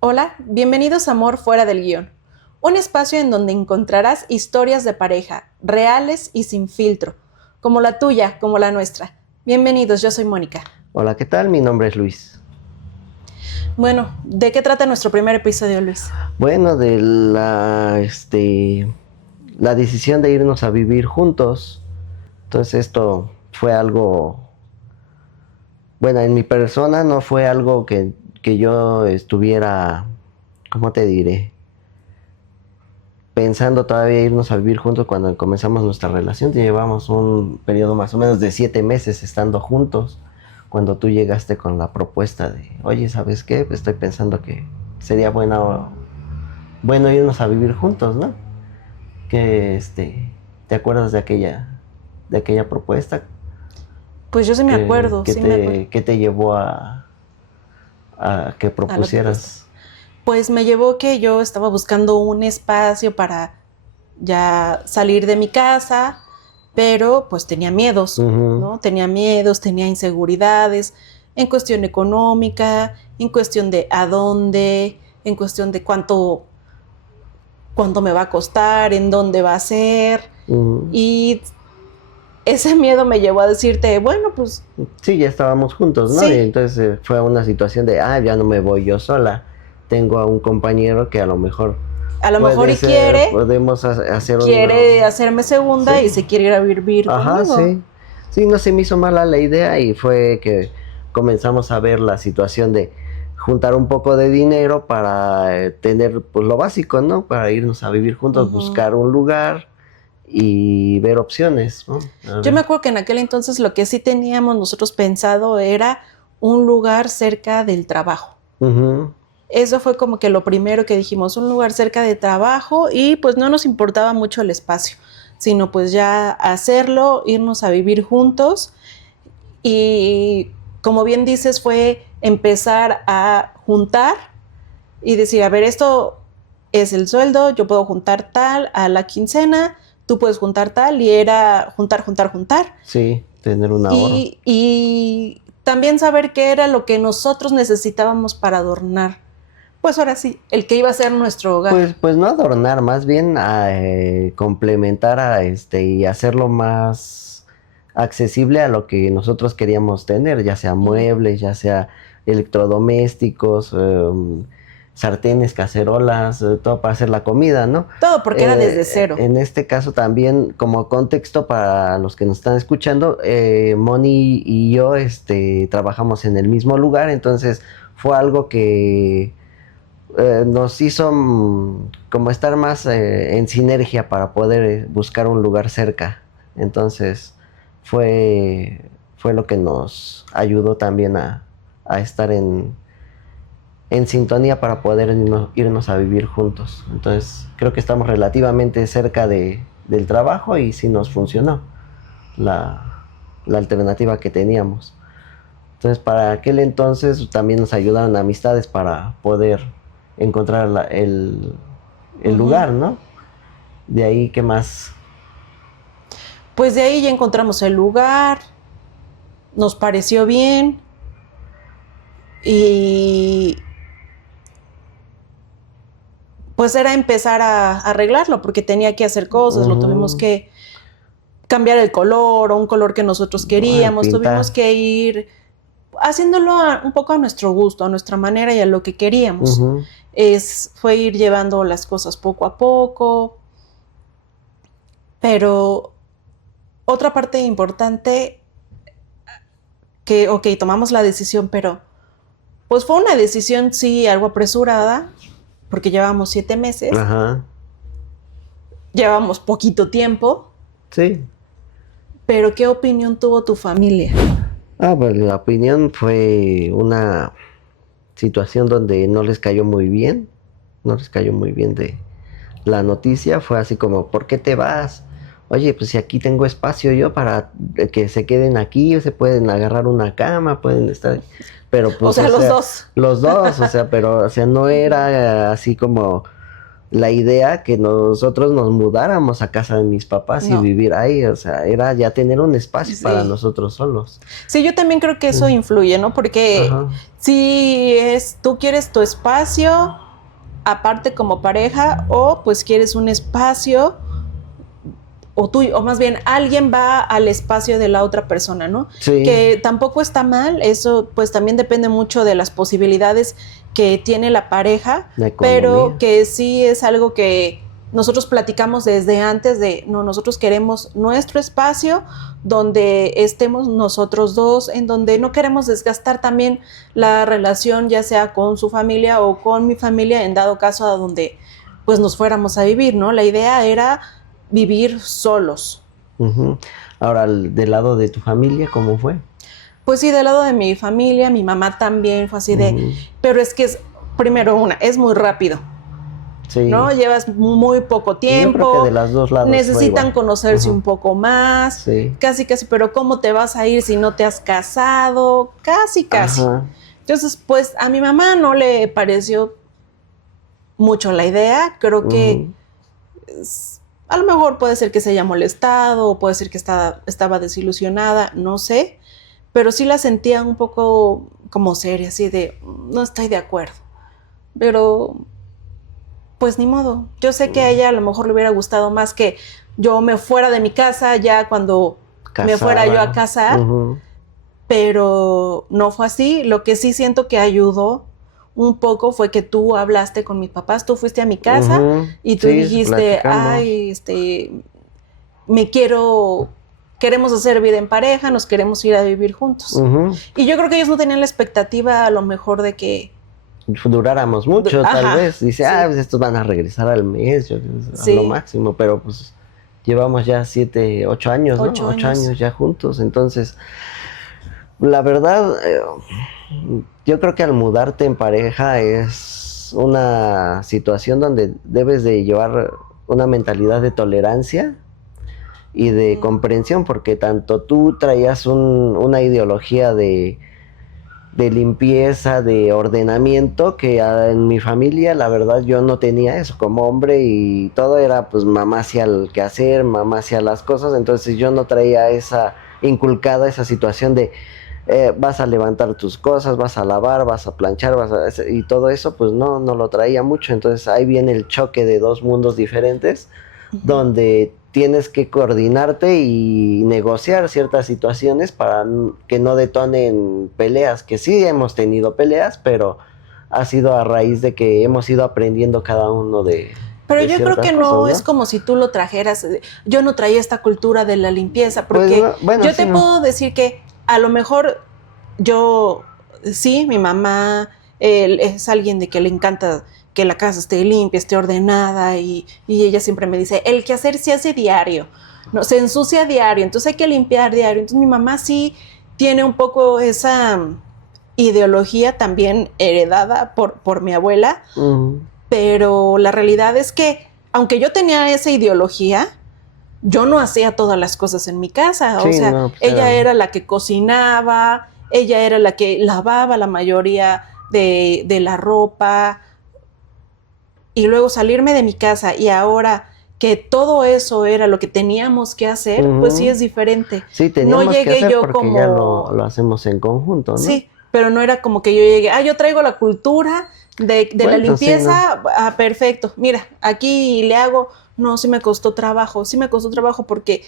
Hola, bienvenidos a Amor Fuera del Guión, un espacio en donde encontrarás historias de pareja, reales y sin filtro, como la tuya, como la nuestra. Bienvenidos, yo soy Mónica. Hola, ¿qué tal? Mi nombre es Luis. Bueno, ¿de qué trata nuestro primer episodio, Luis? Bueno, de la decisión de irnos a vivir juntos. Entonces esto fue algo, bueno, en mi persona no fue algo que yo estuviera, ¿cómo te diré? Pensando todavía irnos a vivir juntos cuando comenzamos nuestra relación. Llevamos un periodo más o menos de 7 meses estando juntos. Cuando tú llegaste con la propuesta de, oye, ¿sabes qué? Estoy pensando que sería bueno irnos a vivir juntos, ¿no? Que ¿te acuerdas de aquella propuesta? Pues yo sí me Que, acuerdo, que sí me acuerdo. te, que te llevó a que A la propuesta. propusieras. Pues me llevó que yo estaba buscando un espacio para ya salir de mi casa, pero pues tenía miedos, Ujú, ¿no? Tenía miedos, tenía inseguridades en cuestión económica, en cuestión de a dónde, en cuestión de cuánto me va a costar, en dónde va a ser. ujú. Y ese miedo me llevó a decirte, bueno, pues Sí, ya estábamos juntos, ¿no? Y sí, entonces fue una situación de, ya no me voy yo sola. Tengo a un compañero que a lo mejor a lo mejor puede y ser, quiere, podemos hacer quiere hacerme segunda y Sí, se quiere ir a vivir ajá, conmigo. sí. Sí, no se me hizo mala la idea y fue que comenzamos a ver la situación de juntar un poco de dinero para tener pues lo básico, ¿no? Para irnos a vivir juntos, Ujú. buscar un lugar y ver opciones, ¿no? A Yo me ver. acuerdo que en aquel entonces lo que sí teníamos nosotros pensado era un lugar cerca del trabajo. Ujú, Eso fue como que lo primero que dijimos, un lugar cerca de trabajo y pues no nos importaba mucho el espacio, sino pues ya hacerlo, irnos a vivir juntos y como bien dices fue empezar a juntar y decir, a ver, esto es el sueldo, yo puedo juntar tal a la quincena, tú puedes juntar tal y era juntar, juntar, juntar sí, tener un ahorro. y también saber qué era lo que nosotros necesitábamos para adornar, pues ahora sí, el que iba a ser nuestro hogar. Pues no adornar, más bien a complementar y hacerlo más accesible a lo que nosotros queríamos tener, ya sea Mm. muebles, ya sea electrodomésticos, sartenes, cacerolas, todo para hacer la comida, ¿no? Todo porque era desde cero. En este caso también, como contexto para los que nos están escuchando, Moni y yo trabajamos en el mismo lugar, entonces fue algo que nos hizo como estar más en sinergia para poder buscar un lugar cerca. Entonces fue lo que nos ayudó también a estar en sintonía para poder irnos a vivir juntos. Entonces creo que estamos relativamente cerca del trabajo y sí nos funcionó la, la alternativa que teníamos. Entonces, para aquel entonces también nos ayudaron amistades para poder encontrar el Uh-huh. lugar, ¿no? De ahí, ¿qué más? Pues de ahí ya encontramos el lugar, nos pareció bien y pues era empezar a arreglarlo porque tenía que hacer cosas, lo tuvimos Ujú. que cambiar el color o un color que nosotros queríamos, tuvimos Pintar. que ir haciéndolo un poco a nuestro gusto, a nuestra manera y a lo que queríamos. Ujú. Fue ir llevando las cosas poco a poco, pero otra parte importante que, ok, tomamos la decisión, pero pues fue una decisión sí algo apresurada, porque llevamos 7 meses, Ajá. llevamos poquito tiempo, Sí. pero ¿qué opinión tuvo tu familia? Pues la opinión fue una situación donde no les cayó muy bien. No les cayó muy bien de la noticia. Fue así como, ¿por qué te vas? Oye, pues si aquí tengo espacio yo para que se queden aquí, se pueden agarrar una cama, pueden estar, pero O pues, o sea, los sea, dos. los dos, o sea, pero, o sea, no era así como, la idea que nosotros nos mudáramos a casa de mis papás y No. vivir ahí, o sea, era ya tener un espacio Sí. para nosotros solos. Sí, yo también creo que eso influye, ¿no? Porque Ajá. si tú quieres tu espacio aparte como pareja o pues quieres un espacio o más bien alguien va al espacio de la otra persona, ¿no? Sí. Que tampoco está mal, eso pues también depende mucho de las posibilidades que tiene la pareja, La pero economía. que sí es algo que nosotros platicamos desde antes de, no, nosotros queremos nuestro espacio donde estemos nosotros dos, en donde no queremos desgastar también la relación, ya sea con su familia o con mi familia, en dado caso a donde pues nos fuéramos a vivir, ¿no? La idea era vivir solos. Ujú. Ahora, del lado de tu familia, ¿cómo fue? Pues sí, del lado de mi familia, mi mamá también fue así de, pero es que es, primero es muy rápido, Sí. ¿no? Llevas muy poco Yo creo tiempo, que de las dos lados fue necesitan igual. conocerse Ajá. un poco más, Sí. casi, pero ¿cómo te vas a ir si no te has casado? Casi. Ajá. Entonces, pues a mi mamá no le pareció mucho la idea, creo que a lo mejor puede ser que se haya molestado, o puede ser que estaba desilusionada, no sé, pero sí la sentía un poco como seria, así de, no estoy de acuerdo, pero pues ni modo. Yo sé que a ella a lo mejor le hubiera gustado más que yo me fuera de mi casa ya cuando me fuera yo a casar, pero no fue así. Lo que sí siento que ayudó un poco fue que tú hablaste con mis papás, tú fuiste a mi casa y tú dijiste, ay, queremos hacer vida en pareja, nos queremos ir a vivir juntos. Y yo creo que ellos no tenían la expectativa a lo mejor de que duráramos mucho, tal vez. Dice, pues estos van a regresar al mes, a lo máximo, pero pues llevamos ya 7, 8 años, ¿no? 8 años ya juntos, entonces, la verdad, yo creo que al mudarte en pareja es una situación donde debes de llevar una mentalidad de tolerancia y de comprensión, porque tanto tú traías una ideología de limpieza, de ordenamiento, que en mi familia la verdad yo no tenía eso como hombre y todo era pues mamá hacía el quehacer, mamá hacía las cosas, entonces yo no traía inculcada esa situación de vas a levantar tus cosas, vas a lavar, vas a planchar, y todo eso pues no lo traía mucho, entonces ahí viene el choque de dos mundos diferentes, donde tienes que coordinarte y negociar ciertas situaciones para que no detonen peleas, que sí hemos tenido peleas, pero ha sido a raíz de que hemos ido aprendiendo cada uno de... Pero yo creo que no es como si tú lo trajeras. Yo no traía esta cultura de la limpieza, porque pues bueno, yo te puedo decir que a lo mejor sí, mi mamá es alguien de que le encanta que la casa esté limpia, esté ordenada y ella siempre me dice, el quehacer se hace diario, no, se ensucia diario, entonces hay que limpiar diario. Entonces mi mamá sí tiene un poco esa ideología también heredada por mi abuela, pero la realidad es que aunque yo tenía esa ideología, yo no hacía todas las cosas en mi casa, o sea, pues ella era la que cocinaba, ella era la que lavaba la mayoría de la ropa. Y luego salirme de mi casa y ahora que todo eso era lo que teníamos que hacer, pues sí es diferente. Sí, teníamos que hacer porque ya lo hacemos en conjunto, ¿no? Sí, pero no era como que yo llegué, yo traigo la cultura de la limpieza, sí, no. Perfecto, mira, aquí le hago, no, sí me costó trabajo porque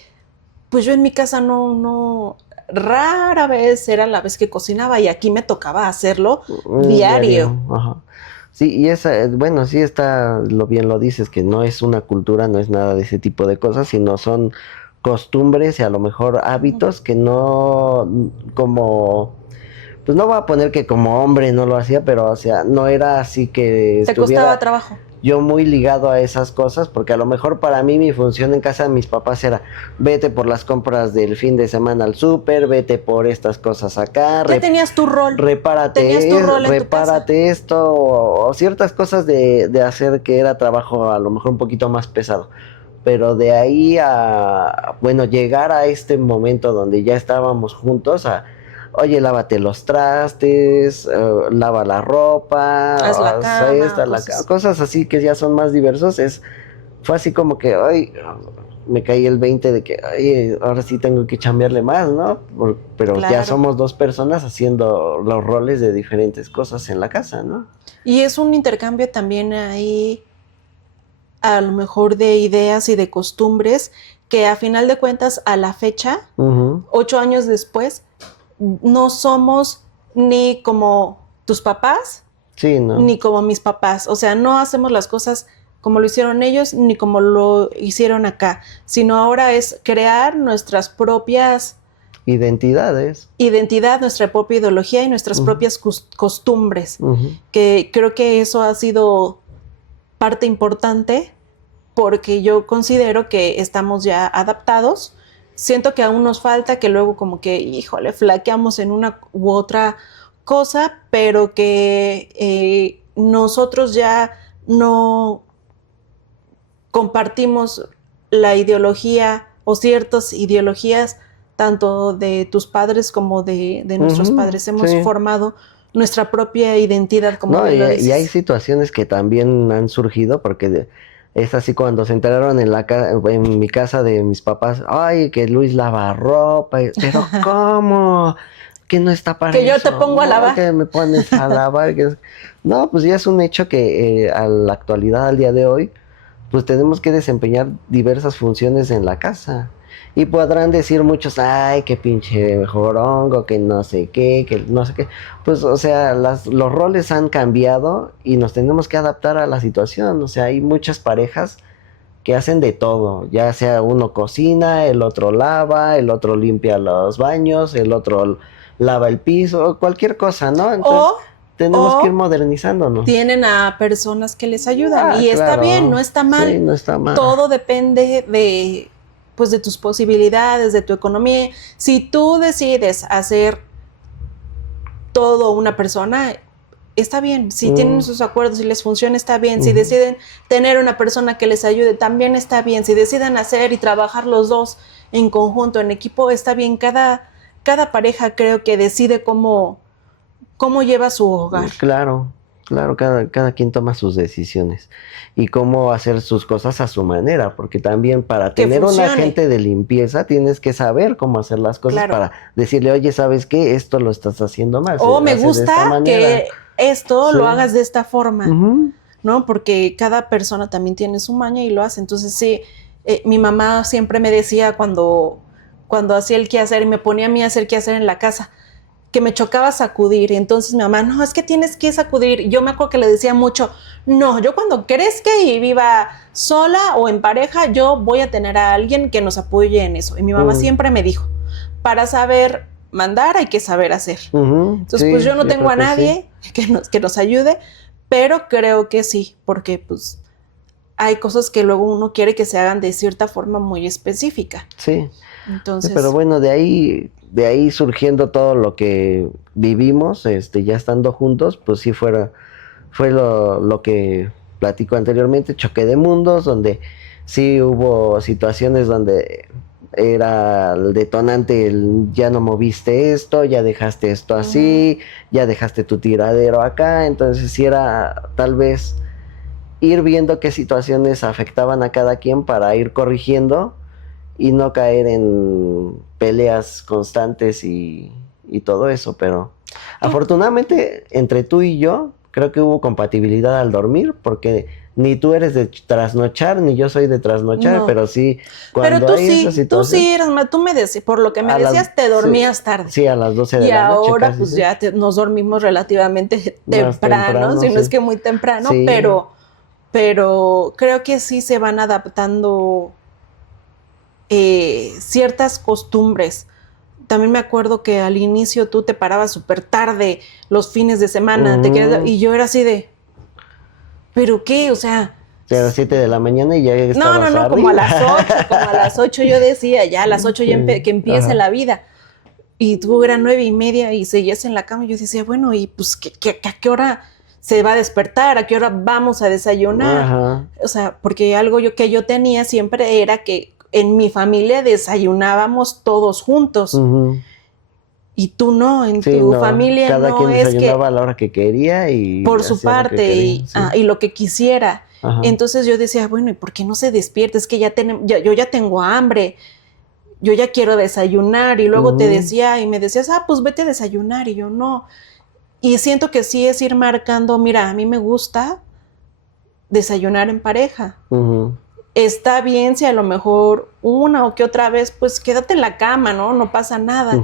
pues yo en mi casa no rara vez era la vez que cocinaba y aquí me tocaba hacerlo diario. Ajá. Sí, y bueno, sí está, bien lo dices, que no es una cultura, no es nada de ese tipo de cosas, sino son costumbres y a lo mejor hábitos que no, pues no voy a poner que como hombre no lo hacía, pero o sea, no era así que te costaba trabajo. Yo muy ligado a esas cosas, porque a lo mejor para mí mi función en casa de mis papás era vete por las compras del fin de semana al súper, vete por estas cosas acá. ¿Qué tenías tu rol? Repárate esto, o ciertas cosas de hacer que era trabajo a lo mejor un poquito más pesado. Pero de ahí a, bueno, llegar a este momento donde ya estábamos juntos, a oye, lávate los trastes, lava la ropa, Haz la haz cama, esta, cosas. cosas así que ya son más diversos. Fue así como que, ay, me caí el 20 de que, ay, ahora sí tengo que chambearle más, ¿no? Pero ya Claro. somos dos personas haciendo los roles de diferentes cosas en la casa, ¿no? Y es un intercambio también ahí, a lo mejor de ideas y de costumbres, que a final de cuentas, a la fecha, Ujú. 8 años después, no somos ni como tus papás, Sí, ¿no? ni como mis papás. O sea, no hacemos las cosas como lo hicieron ellos, ni como lo hicieron acá, sino ahora es crear nuestras propias Identidades. identidad, nuestra propia ideología y nuestras Ujú. propias costumbres, Ujú. que creo que eso ha sido parte importante porque yo considero que estamos ya adaptados. Siento que aún nos falta, que luego como que, híjole, flaqueamos en una u otra cosa, pero que nosotros ya no compartimos la ideología o ciertas ideologías tanto de tus padres como de nuestros Ujú. padres. Hemos Sí. formado nuestra propia identidad, como No, bien lo y hay dices. situaciones que también han surgido porque es así cuando se enteraron en mi casa de mis papás, ay, que Luis lava ropa, pero ¿cómo? Que no está para Que yo te eso, pongo a no, lavar. que me pones a lavar, no, pues ya es un hecho que a la actualidad, al día de hoy, pues tenemos que desempeñar diversas funciones en la casa. Y podrán decir muchos, ay, qué pinche jorongo, que no sé qué, que no sé qué. Pues, o sea, los roles han cambiado y nos tenemos que adaptar a la situación. O sea, hay muchas parejas que hacen de todo, ya sea uno cocina, el otro lava, el otro limpia los baños, el otro lava el piso, cualquier cosa, ¿no? Entonces, O, tenemos que ir o modernizándonos. tienen a personas que les ayudan Ah, y está bien, no claro, está sí, mal. no está mal. Todo depende de, pues, de tus posibilidades, de tu economía. Si tú decides hacer todo una persona, está bien. Si tienen Mm, sus acuerdos y les funciona, está bien. Si ujú. deciden tener una persona que les ayude, también está bien. Si deciden hacer y trabajar los dos en conjunto, en equipo, está bien. Cada pareja creo que decide cómo lleva su hogar. Claro, claro, cada quien toma sus decisiones y cómo hacer sus cosas a su manera, porque también para Que tener un funcione, agente de limpieza tienes que saber cómo hacer las cosas claro. para decirle, oye, ¿sabes qué? Esto lo estás haciendo mal, O se me hace de esta gusta manera. que esto lo Sí. hagas de esta forma, Ujú. ¿no? Porque cada persona también tiene su maña y lo hace. Entonces, sí, mi mamá siempre me decía cuando hacía el quehacer y me ponía a mí a hacer quehacer en la casa, que me chocaba sacudir. Y entonces mi mamá, no, es que tienes que sacudir. Y yo me acuerdo que le decía mucho, no, yo cuando crezca y viva sola o en pareja, yo voy a tener a alguien que nos apoye en eso. Y mi mamá Mm, siempre me dijo, para saber mandar hay que saber hacer. ujú. Entonces, pues Sí, yo no yo tengo creo a que sí. nadie que nos ayude, pero creo que sí, porque pues hay cosas que luego uno quiere que se hagan de cierta forma muy específica. Sí. Pero Entonces, bueno, de ahí surgiendo todo lo que vivimos, ya estando juntos, pues sí fue lo que platico anteriormente, choque de mundos, donde sí hubo situaciones donde era el detonante, ya no moviste esto, ya dejaste esto así, ya dejaste tu tiradero acá, entonces sí era tal vez ir viendo qué situaciones afectaban a cada quien para ir corrigiendo y no caer en peleas constantes y todo eso, pero tú, afortunadamente entre tú y yo creo que hubo compatibilidad al dormir porque ni tú eres de trasnochar ni yo soy de trasnochar, no. pero sí Pero cuando hay esa tú situación sí eras, tú me decías, por lo que me a las decías, te sí, dormías tarde. sí, a las 12 de Y la noche ahora casi, pues sí. ya nos dormimos relativamente Más temprano, temprano, si no es sí. que muy temprano, Sí. pero creo que sí se van adaptando ciertas costumbres. También me acuerdo que al inicio tú te parabas súper tarde los fines de semana, Ujú. y yo era así de, ¿pero qué? O sea, Sí, a las 7 de la mañana y ya estabas no, como a arriba. las 8, yo decía, ya a las 8 ya Sí. que empiece Ajá. la vida. Y tú eras 9:30 y seguías en la cama. Y yo decía, bueno, y pues, ¿a qué hora se va a despertar? ¿A qué hora vamos a desayunar? Ajá. O sea, porque algo que yo tenía siempre era que en mi familia desayunábamos todos juntos. Ujú. y tú no, en Sí, tu no, familia cada no quien es que desayunaba a la hora que quería y por su hacía lo que parte quería, sí. y lo que quisiera. Ajá. Entonces yo decía, bueno, ¿y por qué no se despierta? Es que yo ya tengo hambre, yo ya quiero desayunar. Y luego te decía, y me decías, pues vete a desayunar. Y yo no. Y siento que sí es ir marcando, mira, a mí me gusta desayunar en pareja. Está bien si a lo mejor una o que otra vez, pues quédate en la cama, ¿no? No pasa nada.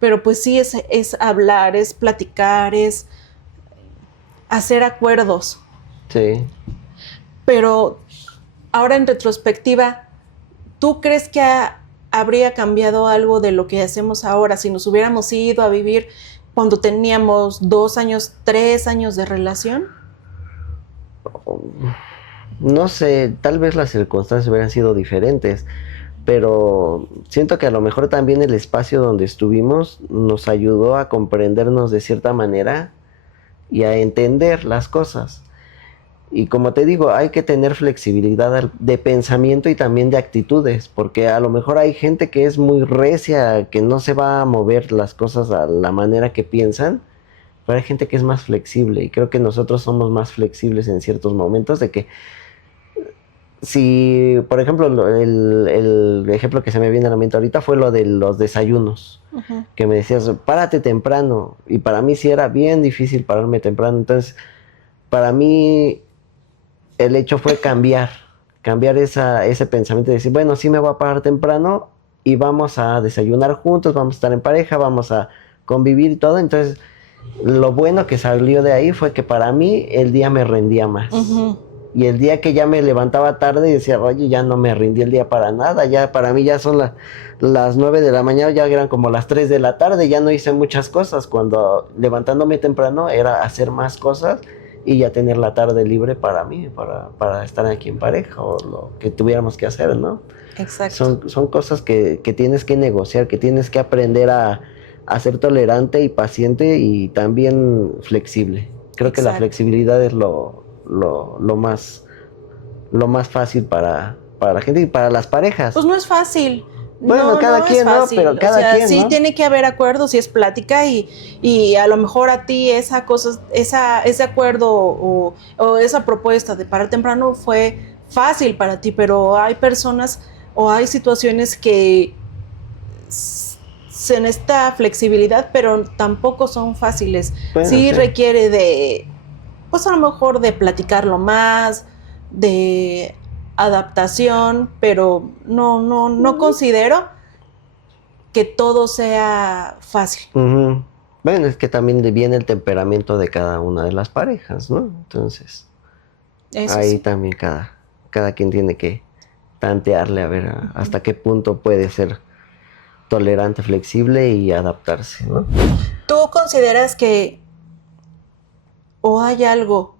Pero pues sí es hablar, es platicar, es hacer acuerdos. Sí. Pero ahora en retrospectiva, ¿tú crees que habría cambiado algo de lo que hacemos ahora si nos hubiéramos ido a vivir cuando teníamos 2 años, 3 años de relación? No sé, tal vez las circunstancias hubieran sido diferentes, pero siento que a lo mejor también el espacio donde estuvimos nos ayudó a comprendernos de cierta manera y a entender las cosas. Y como te digo, hay que tener flexibilidad de pensamiento y también de actitudes, porque a lo mejor hay gente que es muy recia, que no se va a mover las cosas a la manera que piensan, pero hay gente que es más flexible y creo que nosotros somos más flexibles en ciertos momentos de que si, por ejemplo, el ejemplo que se me viene a la mente ahorita fue lo de los desayunos, que me decías, párate temprano, y para mí sí era bien difícil pararme temprano, entonces para mí el hecho fue cambiar ese pensamiento de decir, bueno, sí me voy a parar temprano y vamos a desayunar juntos, vamos a estar en pareja, vamos a convivir y todo. Entonces, lo bueno que salió de ahí fue que para mí el día me rendía más. Y el día que ya me levantaba tarde y decía, oye, ya no me rindí el día para nada, ya para mí ya son las 9 de la mañana, ya eran como las 3 de la tarde, ya no hice muchas cosas. Cuando levantándome temprano era hacer más cosas y ya tener la tarde libre para mí, para estar aquí en pareja o lo que tuviéramos que hacer, ¿no? Exacto. Son cosas que tienes que negociar, que tienes que aprender a ser tolerante y paciente y también flexible. Creo que la flexibilidad es lo más fácil para la gente y para las parejas. Pues no es fácil. Bueno, no, cada no quien, es fácil. ¿no? Pero cada quien, sí ¿no? tiene que haber acuerdos y es plática y a lo mejor a ti esa cosa, ese acuerdo o esa propuesta de parar temprano fue fácil para ti, pero hay personas o hay situaciones que se necesita flexibilidad, pero tampoco son fáciles. Bueno, sí sí requiere de, pues a lo mejor de platicarlo más, de adaptación, pero no considero que todo sea fácil. Bueno, es que también viene el temperamento de cada una de las parejas, ¿no? Entonces, eso ahí sí. también cada quien tiene que tantearle a ver hasta qué punto puede ser tolerante, flexible y adaptarse, ¿no? ¿Tú consideras que o hay algo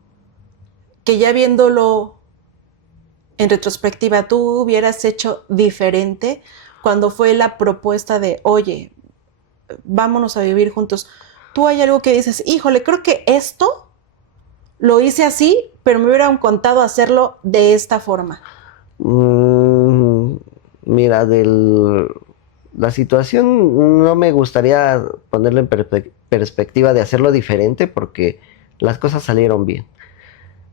que ya viéndolo en retrospectiva tú hubieras hecho diferente cuando fue la propuesta de, oye, vámonos a vivir juntos? ¿Tú hay algo que dices, híjole, creo que esto lo hice así, pero me hubieran contado hacerlo de esta forma? Mira, la situación no me gustaría ponerlo en perspectiva de hacerlo diferente porque las cosas salieron bien.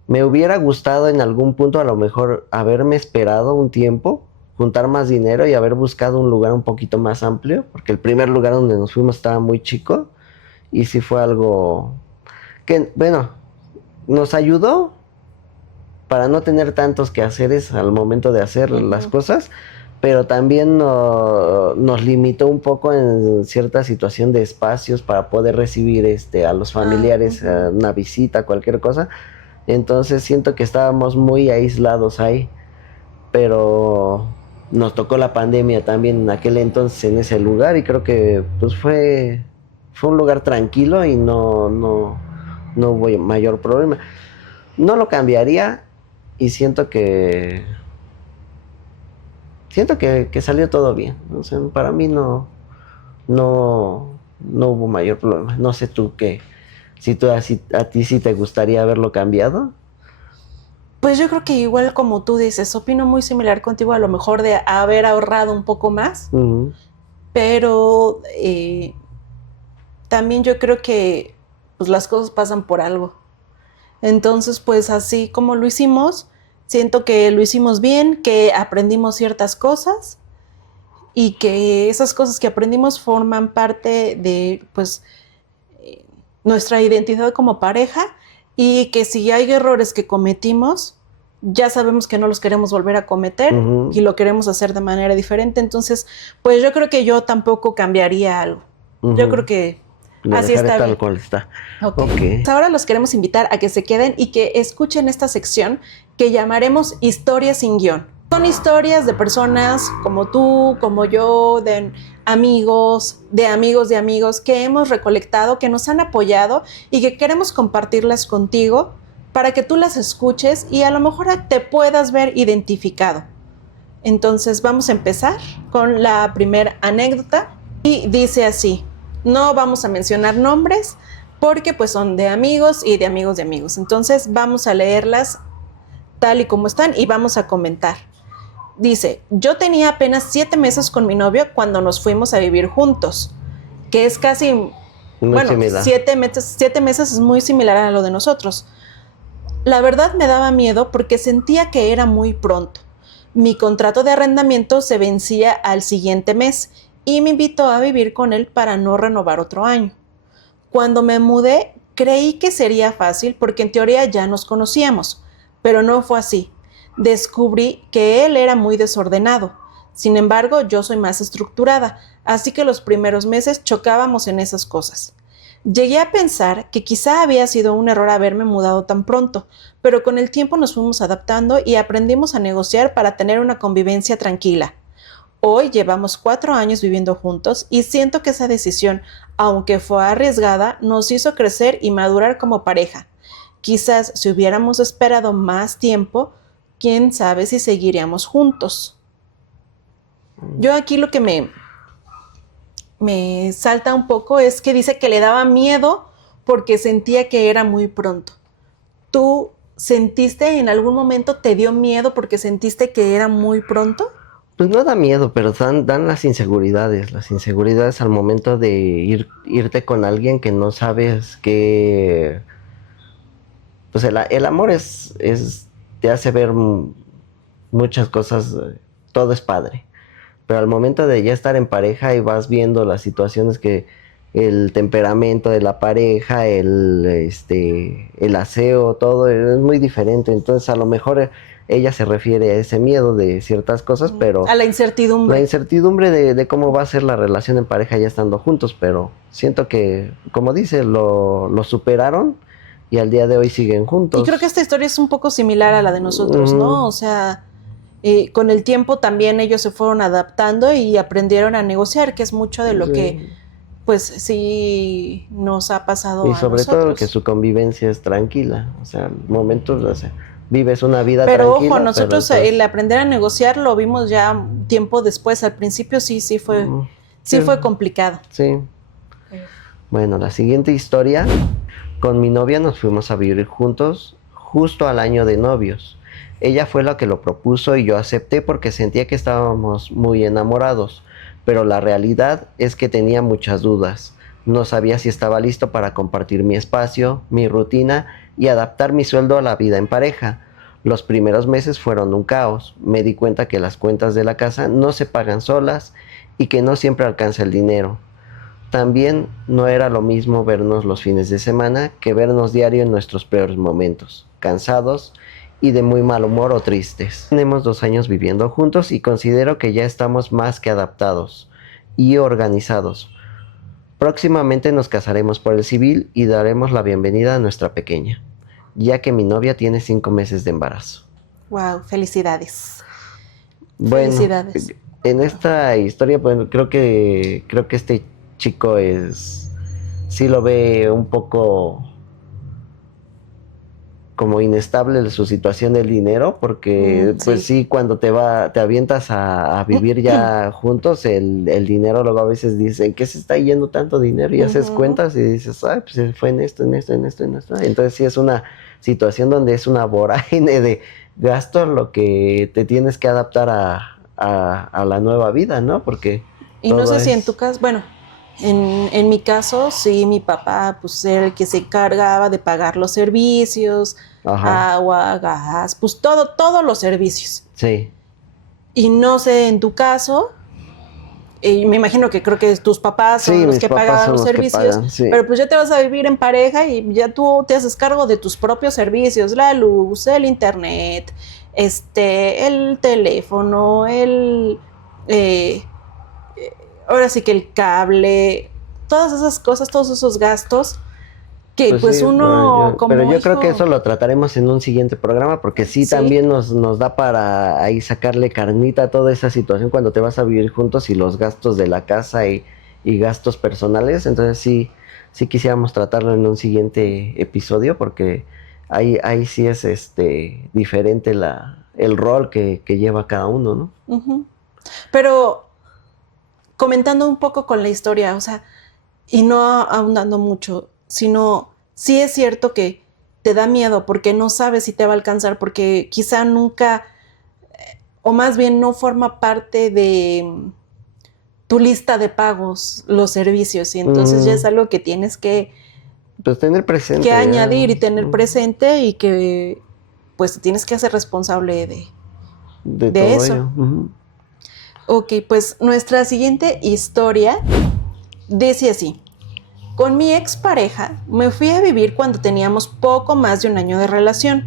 Me hubiera gustado en algún punto a lo mejor haberme esperado un tiempo, juntar más dinero y haber buscado un lugar un poquito más amplio, porque el primer lugar donde nos fuimos estaba muy chico y sí fue algo que, bueno, nos ayudó para no tener tantos quehaceres al momento de hacer las cosas, pero también nos limitó un poco en cierta situación de espacios para poder recibir a los familiares, una visita, cualquier cosa. Entonces siento que estábamos muy aislados ahí, pero nos tocó la pandemia también en aquel entonces en ese lugar y creo que pues fue un lugar tranquilo y no hubo mayor problema. No lo cambiaría y siento que salió todo bien. O sea, para mí no hubo mayor problema. No sé tú qué, si a ti sí te gustaría haberlo cambiado. Pues yo creo que igual como tú dices, opino muy similar contigo, a lo mejor de haber ahorrado un poco más, pero también yo creo que pues las cosas pasan por algo. Entonces, pues así como lo hicimos, siento que lo hicimos bien, que aprendimos ciertas cosas y que esas cosas que aprendimos forman parte de pues nuestra identidad como pareja, y que si hay errores que cometimos, ya sabemos que no los queremos volver a cometer y lo queremos hacer de manera diferente. Entonces, pues yo creo que yo tampoco cambiaría algo. Yo creo que lo así dejaré está tal bien. cual está. Okay. Pues ahora los queremos invitar a que se queden y que escuchen esta sección que llamaremos Historias sin guión. Son historias de personas como tú, como yo, de amigos, de amigos de amigos que hemos recolectado, que nos han apoyado y que queremos compartirlas contigo para que tú las escuches y a lo mejor te puedas ver identificado. Entonces vamos a empezar con la primera anécdota y dice así: no vamos a mencionar nombres porque pues son de amigos y de amigos de amigos. Entonces vamos a leerlas tal y como están y vamos a comentar. Dice: yo tenía apenas 7 meses con mi novio cuando nos fuimos a vivir juntos, que es casi, Muy bueno, similar. 7 meses es muy similar a lo de nosotros. La verdad me daba miedo porque sentía que era muy pronto. Mi contrato de arrendamiento se vencía al siguiente mes y me invitó a vivir con él para no renovar otro año. Cuando me mudé, creí que sería fácil porque en teoría ya nos conocíamos, pero no fue así. Descubrí que él era muy desordenado. Sin embargo, yo soy más estructurada, así que los primeros meses chocábamos en esas cosas. Llegué a pensar que quizá había sido un error haberme mudado tan pronto, pero con el tiempo nos fuimos adaptando y aprendimos a negociar para tener una convivencia tranquila. Hoy llevamos 4 años viviendo juntos y siento que esa decisión, aunque fue arriesgada, nos hizo crecer y madurar como pareja. Quizás si hubiéramos esperado más tiempo, quién sabe si seguiríamos juntos. Yo aquí lo que me salta un poco es que dice que le daba miedo porque sentía que era muy pronto. ¿Tú sentiste en algún momento, te dio miedo porque sentiste que era muy pronto? Pues no da miedo, pero dan las inseguridades al momento de irte con alguien que no sabes que... Pues el amor te hace ver muchas cosas, todo es padre. Pero al momento de ya estar en pareja y vas viendo las situaciones que el temperamento de la pareja, el aseo, todo es muy diferente. Entonces a lo mejor ella se refiere a ese miedo de ciertas cosas, pero... A la incertidumbre. La incertidumbre de cómo va a ser la relación en pareja ya estando juntos, pero siento que, como dice, lo superaron y al día de hoy siguen juntos. Y creo que esta historia es un poco similar a la de nosotros, ¿no? O sea, con el tiempo también ellos se fueron adaptando y aprendieron a negociar, que es mucho de lo que, pues, sí nos ha pasado a nosotros. Y sobre todo que su convivencia es tranquila, o sea, momentos, o sea, vives una vida pero tranquila. Ojo, nosotros el aprender a negociar lo vimos ya tiempo después. Al principio sí fue complicado. Sí. Bueno, la siguiente historia. Con mi novia nos fuimos a vivir juntos justo al año de novios. Ella fue la que lo propuso y yo acepté porque sentía que estábamos muy enamorados, pero la realidad es que tenía muchas dudas. No sabía si estaba listo para compartir mi espacio, mi rutina y adaptar mi sueldo a la vida en pareja. Los primeros meses fueron un caos. Me di cuenta que las cuentas de la casa no se pagan solas y que no siempre alcanza el dinero. También no era lo mismo vernos los fines de semana que vernos diario en nuestros peores momentos, cansados y de muy mal humor o tristes. Tenemos 2 años viviendo juntos y considero que ya estamos más que adaptados y organizados. Próximamente nos casaremos por el civil y daremos la bienvenida a nuestra pequeña, ya que mi novia tiene 5 meses de embarazo. Wow, felicidades. Bueno, felicidades. En esta historia, pues creo que este chico sí lo ve un poco como inestable su situación del dinero, porque pues sí, cuando te avientas a vivir ya juntos, el dinero luego a veces dicen, ¿qué se está yendo tanto dinero? Y haces cuentas y dices, ay, pues se fue en esto, en esto, en esto, en esto. Entonces sí es una situación donde es una vorágine de gastos lo que te tienes que adaptar a la nueva vida, ¿no? Porque y no sé si en tu caso, bueno, En mi caso, sí, mi papá pues era el que se encargaba de pagar los servicios, Ajá, agua, gas, pues todos los servicios. sí. Y no sé, en tu caso, me imagino que creo que tus papás son Sí, los mis que papás pagaban son los los que servicios, pagan, sí. pero pues ya te vas a vivir en pareja y ya tú te haces cargo de tus propios servicios, la luz, el internet, el teléfono, eh, ahora sí que el cable, todas esas cosas, todos esos gastos que Pues sí, pues uno pero como yo creo que hijo, eso lo trataremos en un siguiente programa porque sí sí, también nos da para ahí sacarle carnita a toda esa situación cuando te vas a vivir juntos y los gastos de la casa y gastos personales. Entonces sí quisiéramos tratarlo en un siguiente episodio porque ahí sí es diferente el rol que lleva cada uno, ¿no? uh-huh. Pero comentando un poco con la historia, o sea, y no ahondando mucho, sino sí es cierto que te da miedo porque no sabes si te va a alcanzar, porque quizá nunca, o más bien no forma parte de tu lista de pagos los servicios, y entonces ya es Mm, algo que tienes pues tener que presente ya. añadir y tener presente y que pues tienes que hacer responsable De de todo eso. ello. Ujú. Ok, pues nuestra siguiente historia dice así. Con mi expareja me fui a vivir cuando teníamos poco más de un año de relación.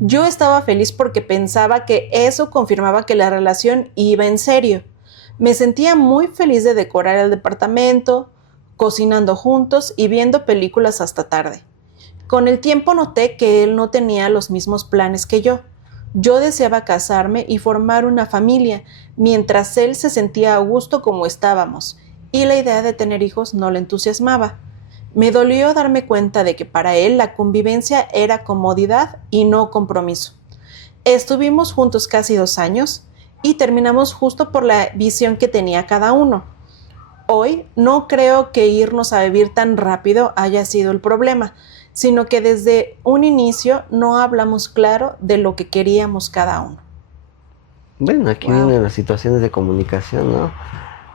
Yo estaba feliz porque pensaba que eso confirmaba que la relación iba en serio. Me sentía muy feliz de decorar el departamento, cocinando juntos y viendo películas hasta tarde. Con el tiempo noté que él no tenía los mismos planes que yo. Yo deseaba casarme y formar una familia, mientras él se sentía a gusto como estábamos, y la idea de tener hijos no le entusiasmaba. Me dolió darme cuenta de que para él la convivencia era comodidad y no compromiso. Estuvimos juntos casi 2 años y terminamos justo por la visión que tenía cada uno. Hoy no creo que irnos a vivir tan rápido haya sido el problema, sino que desde un inicio no hablamos claro de lo que queríamos cada uno. Bueno, aquí Wow. vienen las situaciones de comunicación, ¿no?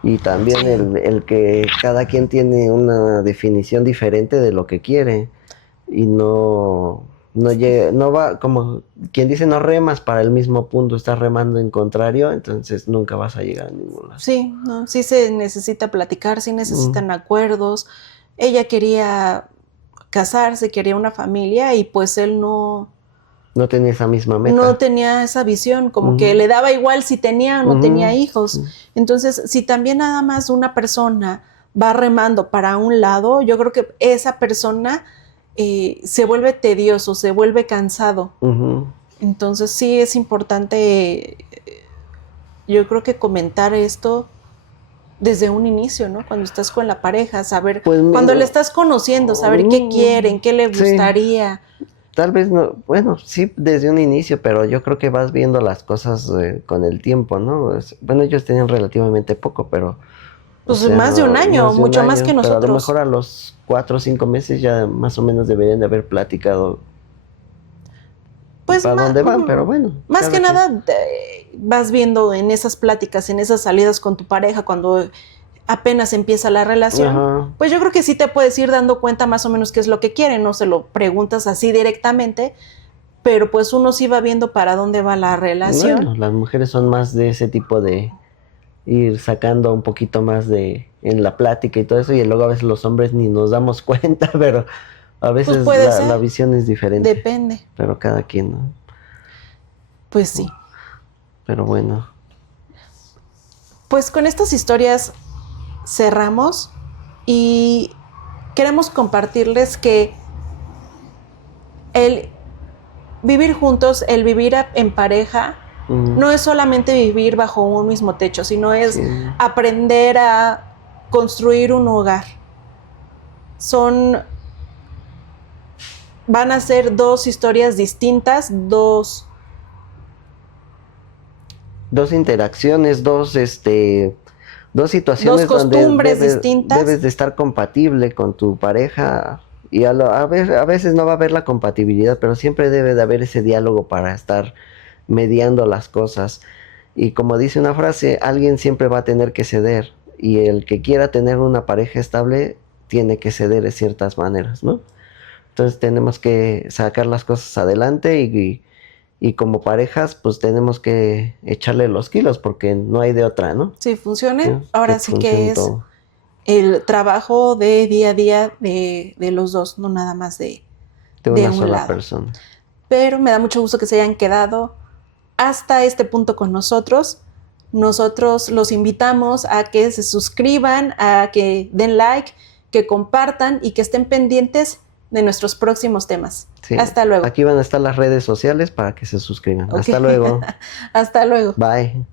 Y también Sí. el que cada quien tiene una definición diferente de lo que quiere y no va, como quien dice, no remas para el mismo punto, estás remando en contrario, entonces nunca vas a llegar a ningún lado. Sí, no, sí se necesita platicar, sí Mm, necesitan acuerdos. Ella quería casarse, quería una familia y pues él no tenía esa misma no meta. tenía esa visión, como que Ujú, le daba igual si tenía o no tenía ujú, hijos. Entonces, si también nada más una persona va remando para un lado, yo creo que esa persona se vuelve tedioso, se vuelve cansado. ujú. Entonces, sí es importante, yo creo que comentar esto desde un inicio, ¿no? Cuando estás con la pareja, saber, Pues cuando le estás conociendo, saber qué quieren, qué le sí. gustaría. Tal vez no, bueno, sí desde un inicio, pero yo creo que vas viendo las cosas con el tiempo, ¿no? Bueno, ellos tenían relativamente poco, pero, o Pues sea, más de un año, más de un mucho más que año, pero a lo mejor nosotros. a los 4 o 5 meses ya más o menos deberían de haber platicado Pues para dónde van, pero bueno, más que cada quien. nada vas viendo en esas pláticas, en esas salidas con tu pareja, cuando apenas empieza la relación, Ajá. pues yo creo que sí te puedes ir dando cuenta más o menos qué es lo que quieren, no se lo preguntas así directamente, pero pues uno sí va viendo para dónde va la Bueno, relación. las mujeres son más de ese tipo de ir sacando un poquito más de en la plática y todo eso, y luego a veces los hombres ni nos damos cuenta, pero a Pues veces puede la ser, visión es diferente, depende. pero cada quien, ¿no? Pues sí. Pero bueno, Pues con estas historias cerramos y queremos compartirles que el vivir juntos, el vivir en pareja, mm, no es solamente vivir bajo un mismo techo, sino es sí, aprender a construir un hogar. Van a ser dos historias distintas, dos interacciones, dos dos situaciones donde costumbres distintas. debes de estar compatible con tu pareja y a veces no va a haber la compatibilidad, pero siempre debe de haber ese diálogo para estar mediando las cosas. Y como dice una frase, alguien siempre va a tener que ceder. y el que quiera tener una pareja estable tiene que ceder de ciertas maneras, ¿no? Entonces tenemos que sacar las cosas adelante y como parejas pues tenemos que echarle los kilos porque no hay de otra, ¿no? Sí, funcione. Que Ahora sí que funcione es todo. el trabajo de día a día de los dos, no nada más De de una un sola lado. persona. Pero me da mucho gusto que se hayan quedado hasta este punto con nosotros. Nosotros los invitamos a que se suscriban, a que den like, que compartan y que estén pendientes de nuestros próximos temas. Sí. Hasta luego. Aquí van a estar las redes sociales para que se suscriban. Okay. Hasta luego. Hasta luego. Bye.